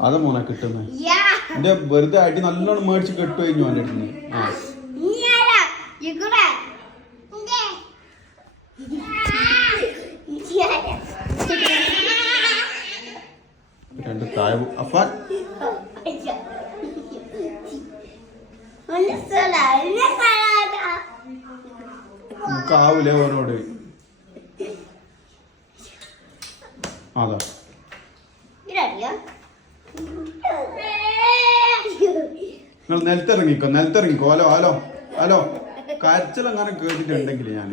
അത് മോനെ കിട്ടുന്നത് എന്റെ വെറുതെ അടി നല്ലോണം മേടിച്ച് കെട്ടു കഴിഞ്ഞു അവൻ്റെ അടുത്ത് രണ്ട് താഴ അപ്പാൻ നമുക്കാവൂലേ ഓരോട് അതാ നിങ്ങൾ നിലത്തിറങ്ങിക്കോ ഹലോ ഹലോ ഹലോ കരച്ചിലെങ്ങനെ കേട്ടിട്ടുണ്ടെങ്കിൽ ഞാൻ